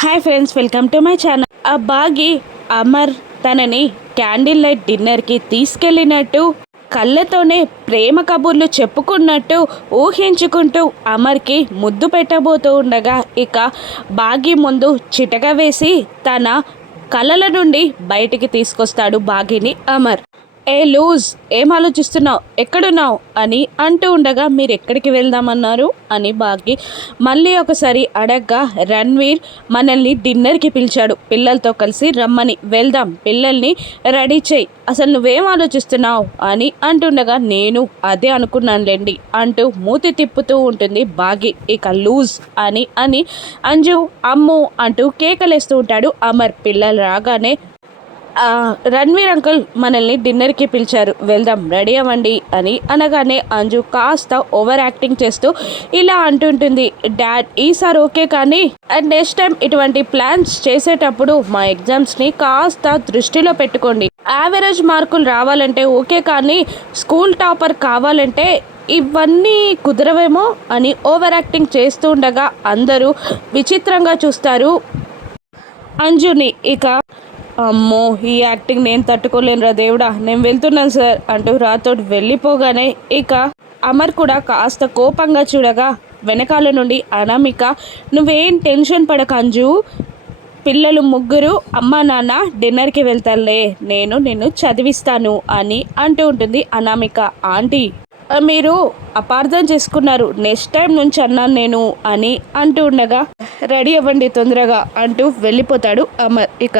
Hi friends welcome to my channel. ఆ బాగి అమర్ తనని క్యాండిల్ లైట్ డిన్నర్కి తీసుకెళ్ళినట్టు కళ్ళతోనే ప్రేమ కబుర్లు చెప్పుకున్నట్టు ఊహించుకుంటూ అమర్కి ముద్దు పెట్టబోతూ ఉండగా ఇక బాగి ముందు చిటక వేసి తన కళ్ళల నుండి బయటికి తీసుకొస్తాడు బాగిని అమర్. ఏ లూజ్ ఏం ఆలోచిస్తున్నావు? ఎక్కడున్నావు? అని అంటూ ఉండగా మీరు ఎక్కడికి వెళ్దామన్నారు? అని బాగి మళ్ళీ ఒకసారి అడగ్గా రణ్వీర్ మనల్ని డిన్నర్కి పిలిచాడు. పిల్లలతో కలిసి రమ్మని వెళ్దాం పిల్లల్ని రెడీ చేయి. అసలు నువ్వేం ఆలోచిస్తున్నావు? అని అంటుండగా నేను అదే అనుకున్నానులేండి అంటూ మూతి తిప్పుతూ ఉంటుంది బాగి ఇక లూజ్ అని అని అంజు అమ్ము అంటూ కేకలేస్తూ ఉంటాడు అమర్. పిల్లలు రాగానే రణ్వీర్ అంకుల్ మనల్ని డిన్నర్కి పిలిచారు. వెళ్దాం రెడీ అవ్వండి అని అనగానే అంజు కాస్త ఓవర్ యాక్టింగ్ చేస్తూ ఇలా అంటుంటుంది. డాడ్ ఈసారి ఓకే కానీ అండ్ నెక్స్ట్ టైం ఇటువంటి ప్లాన్స్ చేసేటప్పుడు మా ఎగ్జామ్స్ని కాస్త దృష్టిలో పెట్టుకోండి. యావరేజ్ మార్కులు రావాలంటే ఓకే కానీ స్కూల్ టాపర్ కావాలంటే ఇవన్నీ కుదరవేమో అని ఓవర్ యాక్టింగ్ చేస్తూ ఉండగా అందరూ విచిత్రంగా చూస్తారు అంజుని. ఇక అమ్మో ఈ యాక్టింగ్ నేను తట్టుకోలేనురా దేవుడా. నేను వెళ్తున్నాను సార్. అంటూ రాతోటి వెళ్ళిపోగానే ఇక అమర్ కూడా కాస్త కోపంగా చూడగా వెనకాల నుండి అనామిక నువ్వేం టెన్షన్ పడక అంజు పిల్లలు ముగ్గురు అమ్మ నాన్న డిన్నర్కి వెళ్తారులే. నేను నిన్ను చదివిస్తాను అని అంటూ ఉంటుంది అనామిక. ఆంటీ మీరు అపార్థం చేసుకున్నారు. నెక్స్ట్ టైం నుంచి అన్నాను నేను అని అంటూ ఉండగా రెడీ అవ్వండి తొందరగా అంటూ వెళ్ళిపోతాడు అమర్. ఇక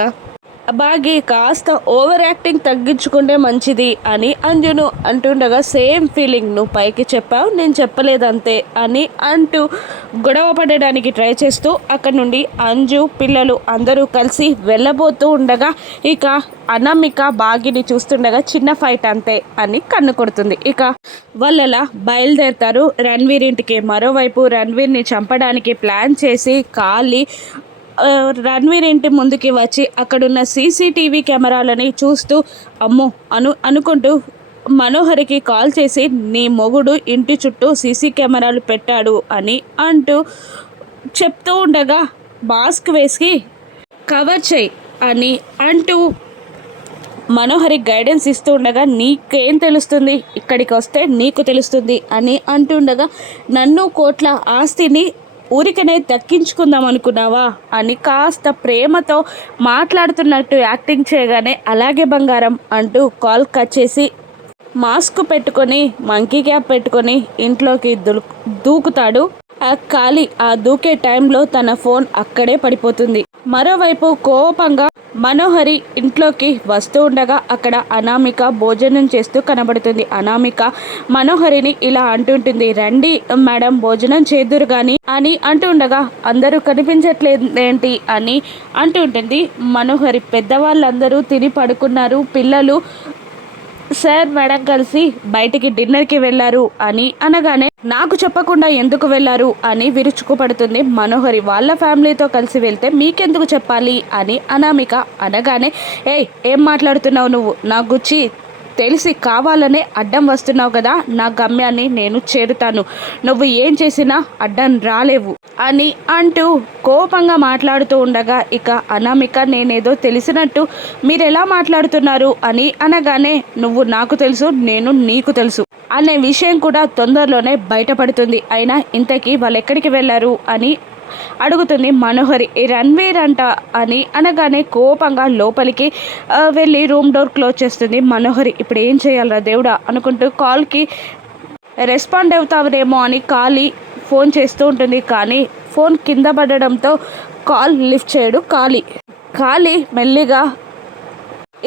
బాగి కాస్త ఓవర్ యాక్టింగ్ తగ్గించుకుంటే మంచిది అని అంజును అంటుండగా సేమ్ ఫీలింగ్ నువ్వు పైకి చెప్పావు నేను చెప్పలేదంతే అని అంటూ గొడవ పడడానికి ట్రై చేస్తూ అక్కడ నుండి అంజు పిల్లలు అందరూ కలిసి వెళ్ళబోతూ ఉండగా ఇక అనామిక బాగిని చూస్తుండగా చిన్న ఫైట్ అంతే అని కన్ను కొడుతుంది. ఇక వాళ్ళలా బయలుదేరుతారు. రణ్వీర్ ఇంటికి. మరోవైపు రణ్వీర్ని చంపడానికి ప్లాన్ చేసి కాలి రణ్వీర్ ఇంటి ముందుకి వచ్చి అక్కడున్న సీసీటీవీ కెమెరాలని చూస్తూ అమ్మో అను అనుకుంటూ మనోహరికి కాల్ చేసి నీ మొగుడు ఇంటి చుట్టూ సీసీ కెమెరాలు పెట్టాడు అని అంటూ చెప్తూ ఉండగా మాస్క్ వేసి కవర్ చేయి అని అంటూ మనోహరి గైడెన్స్ ఇస్తూ ఉండగా నీకేం తెలుస్తుంది? ఇక్కడికి వస్తే నీకు తెలుస్తుంది అని అంటుండగా నన్ను కోట్ల ఆస్తిని ఊరికనే దక్కించుకుందాం అనుకున్నావా అని కాస్త ప్రేమతో మాట్లాడుతున్నట్టు యాక్టింగ్ చేయగానే అలాగే బంగారం అంటూ కాల్ కట్ చేసి మాస్క్ పెట్టుకొని మంకీ క్యాప్ పెట్టుకొని ఇంట్లోకి దులు దూకుతాడు. ఖాళీ ఆ దూకే టైంలో తన ఫోన్ అక్కడే పడిపోతుంది. మరోవైపు కోపంగా మనోహరి ఇంట్లోకి వస్తూ ఉండగా అక్కడ అనామిక భోజనం చేస్తూ కనబడుతుంది. అనామిక మనోహరిని ఇలా అంటుంటుంది రండి మేడం భోజనం చేదురు కానీ అని అంటుండగా అందరూ కనిపించట్లేదు ఏంటి అని అంటుంటుంది మనోహరి పెద్దవాళ్ళందరూ తిని పడుకున్నారు. పిల్లలు సార్ మేడం కలిసి బయటికి డిన్నర్కి వెళ్ళారు అని అనగానే నాకు చెప్పకుండా ఎందుకు వెళ్ళారు? అని విరుచుకుపడుతుంది మనోహరి. వాళ్ళ ఫ్యామిలీతో కలిసి వెళ్తే మీకెందుకు చెప్పాలి అని అనామిక అనగానే ఏయ్ ఏం మాట్లాడుతున్నావు నువ్వు? నా గుచ్చి తెలిసి కావాలనే అడ్డం వస్తున్నావు కదా నా గమ్యాన్ని నేను చేరుతాను. నువ్వు ఏం చేసినా అడ్డం రాలేవు అని అంటూ కోపంగా మాట్లాడుతూ ఉండగా ఇక అనామిక నేనేదో తెలిసినట్టు మీరు ఎలా మాట్లాడుతున్నారు అని అనగానే నువ్వు నాకు తెలుసు నేను నీకు తెలుసు అనే విషయం కూడా తొందరలోనే బయటపడుతుంది. అయినా ఇంతకీ వాళ్ళు ఎక్కడికి వెళ్ళారు అని అడుగుతుంది మనోహరి రణ్వీర్ అంట అని అనగానే కోపంగా లోపలికి వెళ్ళి రూమ్ డోర్ క్లోజ్ చేస్తుంది మనోహరి. ఇప్పుడు ఏం చేయాలరా దేవుడా? అనుకుంటూ కాల్కి రెస్పాండ్ అవుతావునేమో అని కాలి ఫోన్ చేస్తూ ఉంటుంది. కానీ ఫోన్ కింద పడడంతో కాల్ లిఫ్ట్ చేయడు కాలి. కాలి మెల్లిగా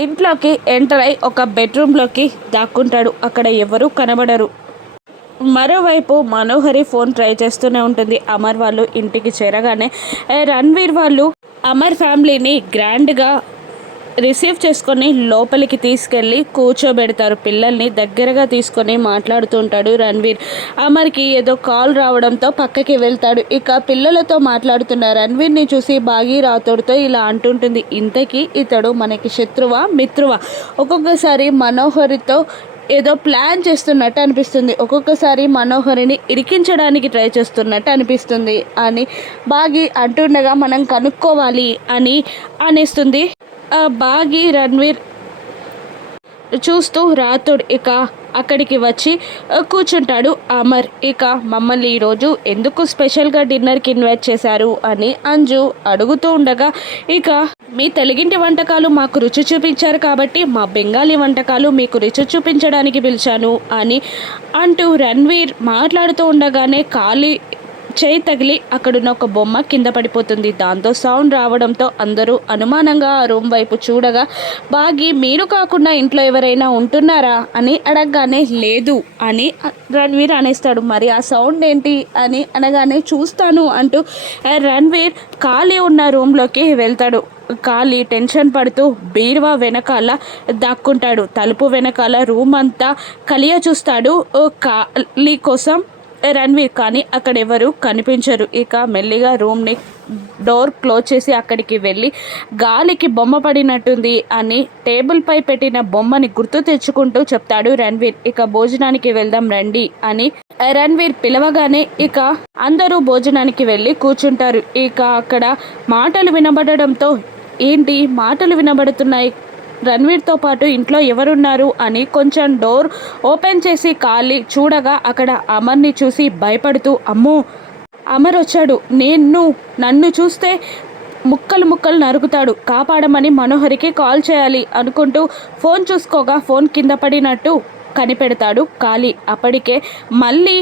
ఇంట్లోకి ఎంటర్ అయి ఒక బెడ్రూమ్లోకి దాక్కుంటాడు. అక్కడ ఎవరూ కనబడరు. మరోవైపు మనోహరి ఫోన్ ట్రై చేస్తూనే ఉంటుంది. అమర్ వాళ్ళు ఇంటికి చేరగానే రణ్వీర్ వాళ్ళు అమర్ ఫ్యామిలీని గ్రాండ్గా రిసీవ్ చేసుకొని లోపలికి తీసుకెళ్ళి కూర్చోబెడతారు. పిల్లల్ని దగ్గరగా తీసుకొని మాట్లాడుతూ ఉంటాడు రణ్వీర్. అమర్కి ఏదో కాల్ రావడంతో పక్కకి వెళ్తాడు. ఇక పిల్లలతో మాట్లాడుతున్న రణ్వీర్ని చూసి బాగి రాతోడితో ఇలా అంటుంటుంది. ఇంతకీ ఇతడు మనకి శత్రువా మిత్రువా? ఒక్కొక్కసారి మనోహరితో ఏదో ప్లాన్ చేస్తున్నట్టు అనిపిస్తుంది. ఒక్కొక్కసారి మనోహరిని ఇరికించడానికి ట్రై చేస్తున్నట్టు అనిపిస్తుంది అని బాగి అంటుండగా మనం కనుక్కోవాలి అని అనేస్తుంది. ఆ బాగి రణ్వీర్ చూస్తూ రాతుడు ఇక అక్కడికి వచ్చి కూర్చుంటాడు. అమర్ ఇక మమ్మల్ని ఈరోజు ఎందుకు స్పెషల్గా డిన్నర్కి ఇన్వైట్ చేశారు అని అంజు అడుగుతూ ఉండగా ఇక మీ తెలుగింటి వంటకాలు మాకు రుచి చూపించారు కాబట్టి మా బెంగాలీ వంటకాలు మీకు రుచి చూపించడానికి పిలిచాను అని అంటూ రణ్వీర్ మాట్లాడుతూ ఉండగానే ఖాళీ చేయి తగిలి అక్కడున్న ఒక బొమ్మ కింద పడిపోతుంది. దాంతో సౌండ్ రావడంతో అందరూ అనుమానంగా ఆ రూమ్ వైపు చూడగా బాగి మీరు కాకుండా ఇంట్లో ఎవరైనా ఉంటున్నారా? అని అడగగానే లేదు అని రణ్వీర్ అనేస్తాడు. మరి ఆ సౌండ్ ఏంటి? అని అనగానే చూస్తాను అంటూ రణ్వీర్ ఖాళీ ఉన్న రూమ్లోకి వెళ్తాడు. ఖాళీ టెన్షన్ పడుతూ బీరువా వెనకాల దాక్కుంటాడు. తలుపు వెనకాల రూమ్ అంతా కలియ చూస్తాడు కాలి ఖాళీ కోసం రణ్వీర్ కానీ అక్కడ ఎవరు కనిపించరు. ఇక మెల్లిగా రూమ్ని డోర్ క్లోజ్ చేసి అక్కడికి వెళ్ళి గాలికి బొమ్మ పడినట్టుంది అని టేబుల్పై పెట్టిన బొమ్మని గుర్తు తెచ్చుకుంటూ చెప్తాడు రణ్వీర్. ఇక భోజనానికి వెళ్దాం రండి అని రణ్వీర్ పిలవగానే ఇక అందరూ భోజనానికి వెళ్ళి కూర్చుంటారు. ఇక అక్కడ మాటలు వినబడడంతో ఏంటి మాటలు వినబడుతున్నాయి? రణ్వీర్తో పాటు ఇంట్లో ఎవరున్నారు అని కొంచెం డోర్ ఓపెన్ చేసి ఖాళీ చూడగా అక్కడ అమర్ని చూసి భయపడుతూ అమ్మో అమర్ వచ్చాడు. నేను నన్ను చూస్తే ముక్కలు ముక్కలు నరుకుతాడు. కాపాడమని మనోహరికి కాల్ చేయాలి అనుకుంటూ ఫోన్ చూసుకోగా ఫోన్ కింద పడినట్టు కనిపెడతాడు ఖాళీ. అప్పటికే మళ్ళీ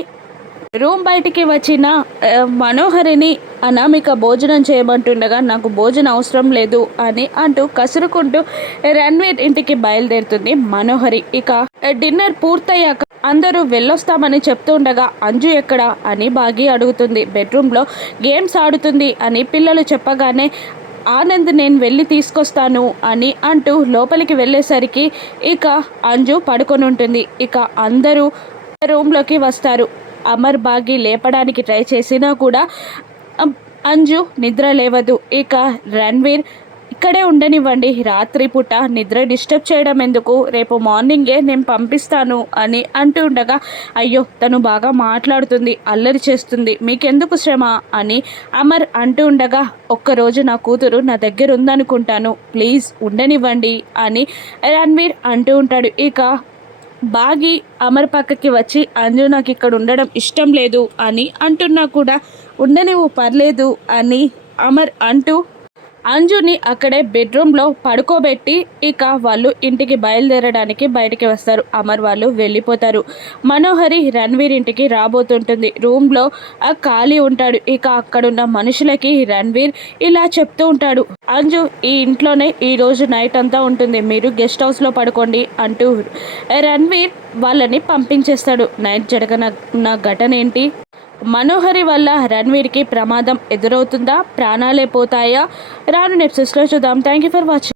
రూమ్ బయటికి వచ్చిన మనోహరిని అనామిక భోజనం చేయమంటుండగా నాకు భోజనం అవసరం లేదు అని అంటూ కసురుకుంటూ రణ్వీర్ ఇంటికి బయలుదేరుతుంది మనోహరి. ఇక డిన్నర్ పూర్తయ్యాక అందరూ వెళ్ళొస్తామని చెప్తుండగా అంజు ఎక్కడ? అని బాగి అడుగుతుంది. బెడ్రూమ్లో గేమ్స్ ఆడుతుంది అని పిల్లలు చెప్పగానే ఆనంద్ నేను వెళ్ళి తీసుకొస్తాను అని అంటూ లోపలికి వెళ్ళేసరికి ఇక అంజు పడుకొని ఉంటుంది ఇక అందరూ రూమ్లోకి వస్తారు. అమర్ బాగి లేపడానికి ట్రై చేసినా కూడా అంజు నిద్ర లేవదు. ఇక రణ్వీర్ ఇక్కడే ఉండనివ్వండి. రాత్రి పూట నిద్ర డిస్టర్బ్ చేయడం ఎందుకు? రేపు మార్నింగే నేను పంపిస్తాను అని అంటూ ఉండగా అయ్యో తను బాగా మాట్లాడుతుంది అల్లరి చేస్తుంది. మీకెందుకు శ్రమ? అని అమర్ అంటూ ఉండగా ఒక్కరోజు నా కూతురు నా దగ్గర ఉందనుకుంటాను ప్లీజ్ ఉండనివ్వండి అని రణ్వీర్ అంటూ ఉంటాడు. ఇక బాగి అమర్ పక్కకి వచ్చి అంజు నాకు ఇక్కడ ఉండడం ఇష్టం లేదు అని అంటున్నా కూడా ఉండనివ్వు పర్లేదు అని అమర్ అంటూ అంజుని అక్కడే బెడ్రూమ్లో పడుకోబెట్టి ఇక వాళ్ళు ఇంటికి బయలుదేరడానికి బయటికి వస్తారు. అమర్ వాళ్ళు వెళ్ళిపోతారు. మనోహరి రణ్వీర్ ఇంటికి రాబోతుంటుంది. రూమ్లో ఆ ఖాళీ ఉంటాడు. ఇక అక్కడున్న మనుషులకి రణ్వీర్ ఇలా చెప్తూ ఉంటాడు. అంజు ఈ ఇంట్లోనే ఈరోజు నైట్ అంతా ఉంటుంది. మీరు గెస్ట్ హౌస్లో పడుకోండి అంటూ రణ్వీర్ వాళ్ళని పంపించేస్తాడు. నైట్ జరగన ఘటన ఏంటి? మనోహరి వల్ల రణ్వీర్కి ప్రమాదం ఎదురవుతుందా? ప్రాణాలే పోతాయా? రాను నెప్సెస్లో చూద్దాం. Thank you for watching